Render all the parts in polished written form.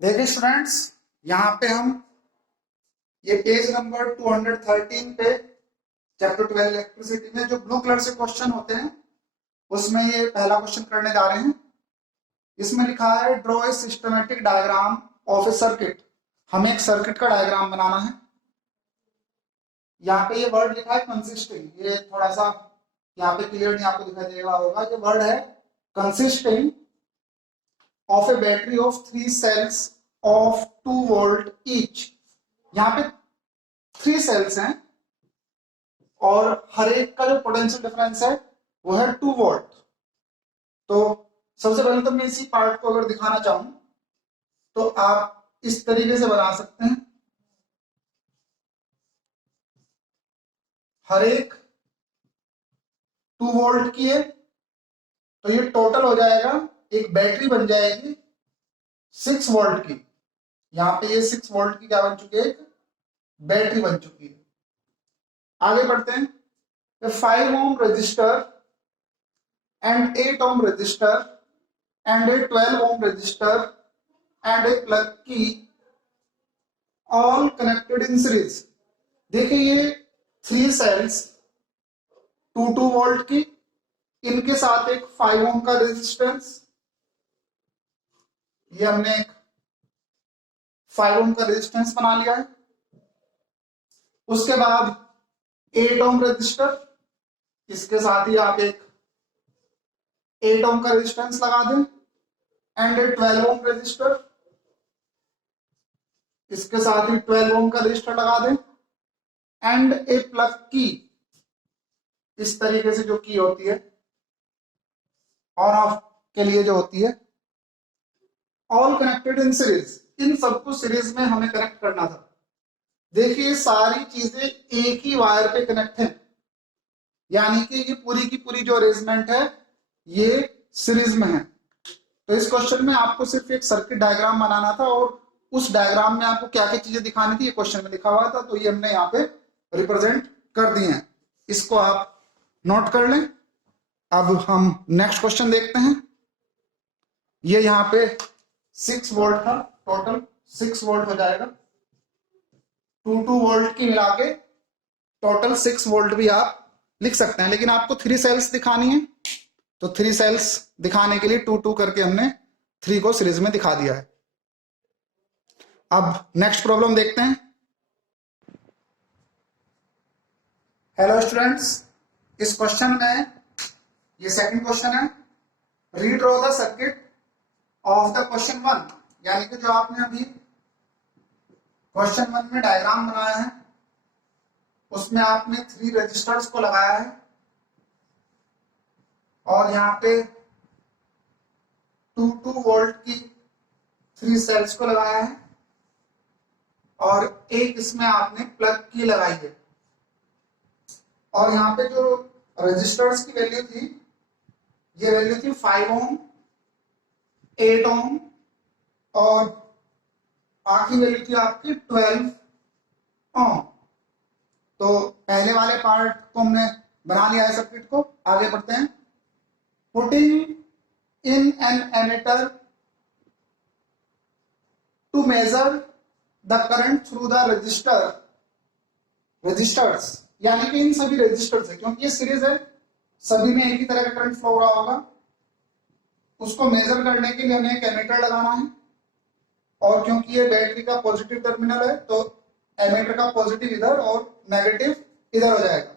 देखिए स्टूडेंट्स, यहाँ पे हम ये पेज नंबर 213 पे चैप्टर 12 इलेक्ट्रिसिटी में जो ब्लू कलर से क्वेश्चन होते हैं उसमें ये पहला क्वेश्चन करने जा रहे हैं। इसमें लिखा है draw a systematic diagram of A circuit. हमें एक सर्किट का डायग्राम बनाना है। यहाँ पे ये वर्ड लिखा है कंसिस्टिंग। ये थोड़ा सा यहाँ पे क्लियर नहीं आपको दिखाई दे रहा होगा। ये वर्ड है consisting of a battery of 3 cells of 2 volt each. यहाँ पे 3 सेल्स हैं और हर एक का जो पोटेंशियल डिफरेंस है वो है 2 वोल्ट। तो सबसे पहले तो मैं इसी पार्ट को अगर दिखाना चाहूं तो आप इस तरीके से बना सकते हैं। हर एक 2 वोल्ट की है तो ये टोटल हो जाएगा, एक बैटरी बन जाएगी 6 वोल्ट की। यहाँ पे ये 6 वोल्ट की क्या बन चुकी है, एक बैटरी बन चुकी है। आगे बढ़ते हैं। 5 ohm resistor and 8 ohm resistor and a 12 ohm resistor and a plug key all connected in series। देखिए ये 3 सेल्स 2 वोल्ट की, इनके साथ एक 5 ohm का रेजिस्टेंस। ये हमने एक 5 ohm का रेजिस्टेंस बना लिया है। उसके बाद 8 ohm रजिस्टर, इसके साथ ही आप एक 8 ohm का रेजिस्टेंस लगा दें एंड 12 ohm रजिस्टर, इसके साथ ही 12 ohm का रजिस्टर लगा दें एंड ए प्लग की। इस तरीके से जो की होती है ऑन ऑफ के लिए जो होती है, ऑल कनेक्टेड इन सीरीज। इन सबको सीरीज में हमें कनेक्ट करना था। देखिए सारी चीजें एक ही वायर पे कनेक्ट है, यानी कि ये पूरी की पूरी जो अरेंजमेंट है ये सीरीज में है। तो इस क्वेश्चन में आपको सिर्फ एक सर्किट डायग्राम बनाना था और उस डायग्राम में आपको क्या क्या चीजें दिखानी थी ये क्वेश्चन में लिखा हुआ था। तो ये हमने यहाँ पे रिप्रेजेंट कर दिए हैं, इसको आप नोट कर लें। अब हम नेक्स्ट क्वेश्चन देखते हैं। ये यहाँ पे 6 वोल्ट था, टोटल 6 वोल्ट हो जाएगा। 2 वोल्ट की मिला के टोटल 6 वोल्ट भी आप लिख सकते हैं, लेकिन आपको 3 सेल्स दिखानी है तो 3 सेल्स दिखाने के लिए 2 करके हमने 3 को सीरीज में दिखा दिया है। अब नेक्स्ट प्रॉब्लम देखते हैं। हेलो स्टूडेंट्स, इस क्वेश्चन में ये सेकंड क्वेश्चन है। Redraw the circuit of the question 1, यानी कि जो आपने अभी क्वेश्चन 1 में डायग्राम बनाया है उसमें आपने 3 रजिस्टर्स को लगाया है और यहाँ पे 2 वोल्ट की 3 सेल्स को लगाया है और एक इसमें आपने प्लग की लगाई है। और यहाँ पे जो रजिस्टर्स की वैल्यू थी, ये वैल्यू थी 5 ohm, 8 ohm और आखिरी वैल्यू थी आपकी 12 ohm। तो पहले वाले पार्ट को हमने बना लिया है सर्किट को। आगे बढ़ते हैं। Putting in an ammeter to measure the current through the resistors, यानी कि इन सभी रजिस्टर्स है, क्योंकि ये सीरीज है सभी में एक ही तरह का करंट फ्लो हो रहा होगा। उसको मेजर करने के लिए हमें एक एमीटर लगाना है और क्योंकि ये बैटरी का पॉजिटिव टर्मिनल है तो एमीटर का पॉजिटिव इधर और नेगेटिव इधर हो जाएगा।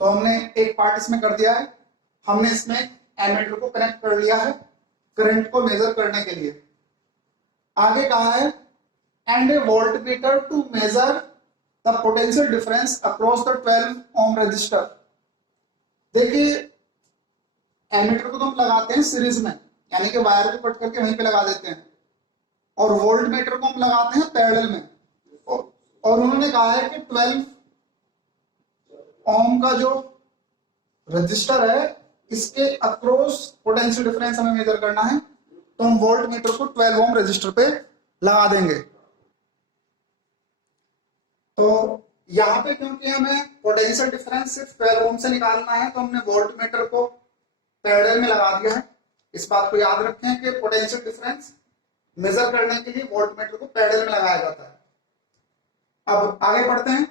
तो हमने एक पार्ट इसमें कर दिया है। हमने इसमें एमीटर को कनेक्ट कर लिया है करंट को मेजर करने के लिए। आगे कहा है and a voltmeter to measure the potential difference across the 12 ohm resistor. देखिए एमीटर को तो हम लगाते हैं सीरीज में, यानी कि वायर को कट करके वहीं पे लगा देते हैं, और वोल्ट मीटर को हम लगाते हैं पैरेलल में। और उन्होंने कहा है कि 12 ओम का जो रजिस्टर है इसके अक्रॉस पोटेंशियल डिफरेंस हमें मेजर करना है, तो हम वोल्ट मीटर को 12 ओम रजिस्टर पे लगा देंगे। तो यहाँ पे क्योंकि हमें पोटेंशियल डिफरेंस सिर्फ 12 ओम से निकालना है तो हमने वोल्ट मीटर को पैरेलल में लगा दिया है। इस बात को याद रखें कि पोटेंशियल डिफरेंस मेजर करने के लिए वोल्टमीटर को पैडल में लगाया जाता है। अब आगे पढ़ते हैं।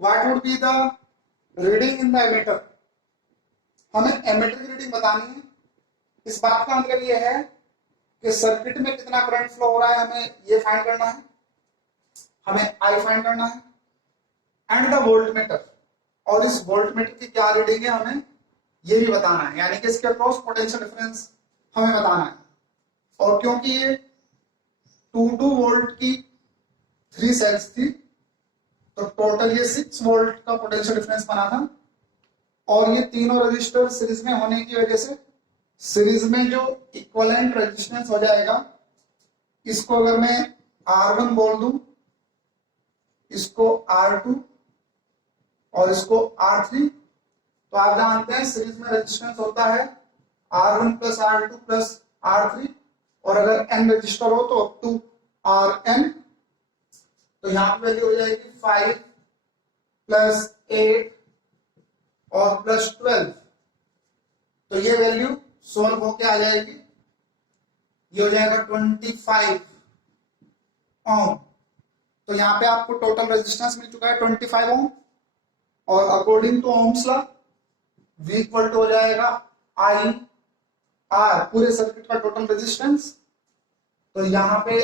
What would be the reading in the ammeter. हमें एमीटर की रीडिंग बतानी है। इस बात का मतलब यह है कि सर्किट में कितना करंट फ्लो हो रहा है, हमें ये फाइंड करना है, हमें आई फाइंड करना है, एंड द वोल्टमीटर, और इस वोल्टमीटर की क्या रीडिंग है हमें ये भी बताना है, यानी कि इसके अक्रॉस पोटेंशियल डिफरेंस हमें बताना है। और क्योंकि ये 2 वोल्ट की 3 सेल्स थी, तो टोटल ये 6 वोल्ट का पोटेंशियल डिफरेंस बना था। और ये तीनों रजिस्टर सीरीज में होने की वजह से सीरीज में जो इक्विवेलेंट रेजिस्टेंस हो जाएगा, इसको अगर मैं R1 बोल दूं, इसको R2 और इसको R3, तो आप जानते हैं सीरीज में रेजिस्टेंस होता है R1 plus R2 plus R3, और अगर n रजिस्टर हो तो अप टू Rn। तो यहां पे वैल्यू हो जाएगी 5 प्लस 8 और प्लस 12। तो ये वैल्यू सोल्व होके आ जाएगी, ये हो जाएगा 25 ओम। तो यहाँ पे आपको टोटल रेजिस्टेंस मिल चुका है 25 ओम, और according to Ohm's law V equal to हो जाएगा आई आर, पूरे सर्किट का टोटल रेजिस्टेंस। तो यहाँ पे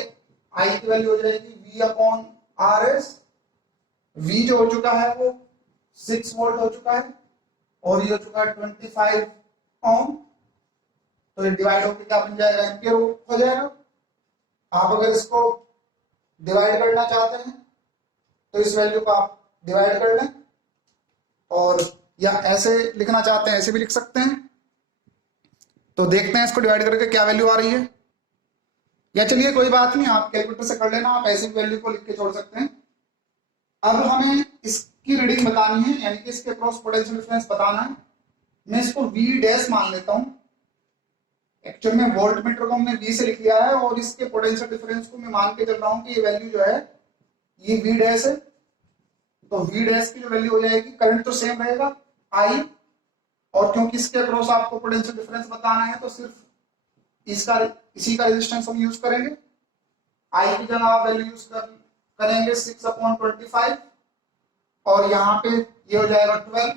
I की वैल्यू हो जाएगी V upon R S. V जो हो चुका है वो 6 वोल्ट हो चुका है, और ये हो चुका है 25 ओम। तो ये डिवाइड होकर क्या बन जाएगा, एम्पियर हो जाएगा। आप अगर इसको डिवाइड करना चाहते हैं तो इस वैल्यू को आप डिवाइड कर लें, और या ऐसे लिखना चाहते हैं ऐसे भी लिख सकते हैं। तो देखते हैं इसको डिवाइड करके क्या वैल्यू आ रही है। या चलिए कोई बात नहीं, आप कैलकुलेटर से कर लेना, आप ऐसे वैल्यू को लिख के छोड़ सकते हैं। अब हमें इसकी रीडिंग बतानी है, यानी कि इसके क्रॉस पोटेंशियल डिफरेंस बताना है। मैं इसको V डैश मान लेता हूं। एक्चुअल में वोल्टमीटर को हमने V से लिख लिया है, और इसके पोटेंशियल डिफरेंस को मैं मान के चल रहा हूं कि ये वैल्यू जो है ये V डैश है। तो V डैश की जो वैल्यू हो जाएगी, करंट तो सेम रहेगा I, और क्योंकि इसके अक्रॉस आपको पोटेंशियल डिफरेंस बताना है तो सिर्फ इसी का रेजिस्टेंस हम यूज करेंगे। I की जगह आप वैल्यू यूज करेंगे 6/25, और यहाँ पे ये हो जाएगा 12।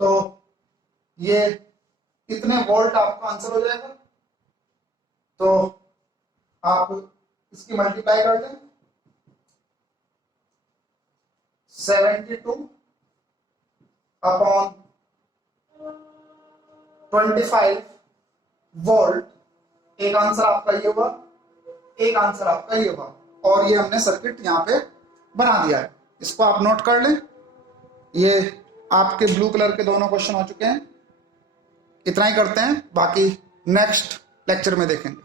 तो ये कितने वोल्ट आपका आंसर हो जाएगा, तो आप इसकी मल्टीप्लाई कर दें। 72 अपॉन 25 वोल्ट, एक आंसर आपका ये हुआ, एक आंसर आपका ये हुआ, और ये हमने सर्किट यहाँ पे बना दिया है। इसको आप नोट कर लें। ये आपके ब्लू कलर के दोनों क्वेश्चन हो चुके हैं। इतना ही करते हैं, बाकी नेक्स्ट लेक्चर में देखेंगे।